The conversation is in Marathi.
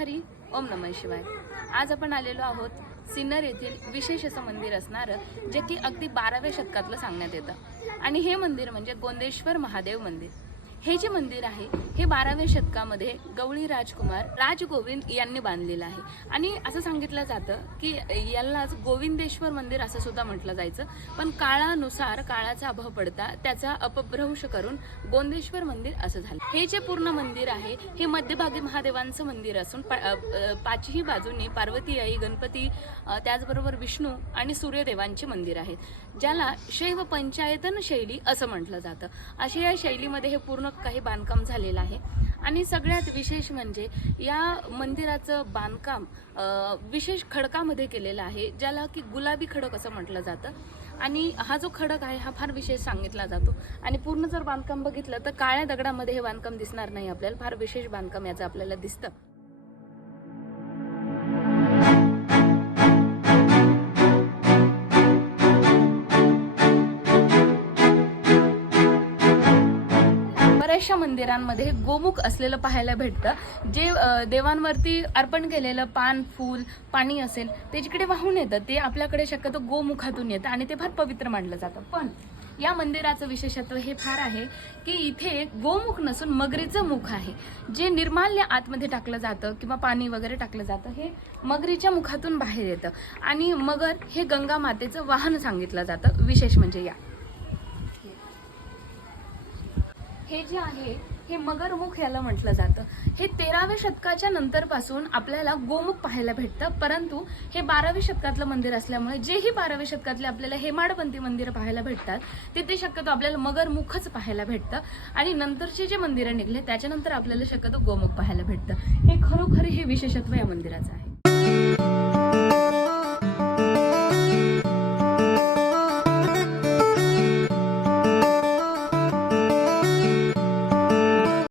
हरी ओम नमः शिवाय. आज आपण आलेलो आहोत सिन्नर येथील विशेष असं मंदिर असणारं जे की अगदी बाराव्या शतकातलं सांगण्यात येतं. आणि हे मंदिर म्हणजे गोंदेश्वर महादेव मंदिर. हे जे मंदिर आहे हे बाराव्या शतकामध्ये गवळी राजकुमार राजगोविंद यांनी बांधलेलं आहे. आणि असं सांगितलं जातं की यालाच गोविंदेश्वर मंदिर असं सुद्धा म्हटलं जायचं. पण काळानुसार काळाचा अभाव पडता त्याचा अपभ्रंश करून गोंदेश्वर मंदिर असं झालं. हे जे पूर्ण मंदिर आहे हे मध्यभागी महादेवांचं मंदिर असून पाचही बाजूंनी पार्वती आई गणपती त्याचबरोबर विष्णू आणि सूर्यदेवांचे मंदिर आहेत ज्याला शैव पंचायतन शैली असं म्हटलं जातं. अशा या शैलीमध्ये हे पूर्ण काही बांधकाम झालेलं आहे. आणि सगळ्यात विशेष म्हणजे या मंदिराचं बांधकाम विशेष खडकामध्ये केलेलं आहे ज्याला की गुलाबी खडक असं म्हटलं जातं. आणि हा जो खडक आहे हा फार विशेष सांगितला जातो. आणि पूर्ण जर बांधकाम बघितलं तर काळ्या दगडामध्ये हे बांधकाम दिसणार नाही आपल्याला फार विशेष बांधकाम याचं आपल्याला दिसतं. बऱ्याचशा मंदिरांमध्ये गोमुख असलेलं पाहायला भेटतं. जे देवांवरती अर्पण केलेलं पान फूल पाणी असेल ते जिकडे वाहून येतं ते आपल्याकडे शक्यतो गोमुखातून येतं आणि ते फार पवित्र मानलं जातं. पण या मंदिराचं विशेषत्व हे फार आहे की इथे गोमुख नसून मगरीचं मुख आहे. जे निर्माल्य आतमध्ये टाकलं जातं किंवा पाणी वगैरे टाकलं जातं हे मगरीच्या मुखातून बाहेर येतं. आणि मगर हे गंगा मातेचं वाहन सांगितलं जातं विशेष म्हणजे या. हे जे आहे हे मगरमुख याला म्हटलं जातं. हे तेराव्या शतकाच्या नंतरपासून आपल्याला गोमुख पाहायला भेटतं. परंतु हे बाराव्या शतकातलं मंदिर असल्यामुळे जेही बाराव्या शतकातले आपल्याला हेमाडपंथी मंदिरं पाहायला भेटतात तिथे शक्यतो आपल्याला मगरमुखच पाहायला भेटतं. आणि नंतरचे जे मंदिरं निघले त्याच्यानंतर आपल्याला शक्यतो गोमुख पाहायला भेटतं. हे खरोखर हे विशेषत्व या मंदिराचं आहे.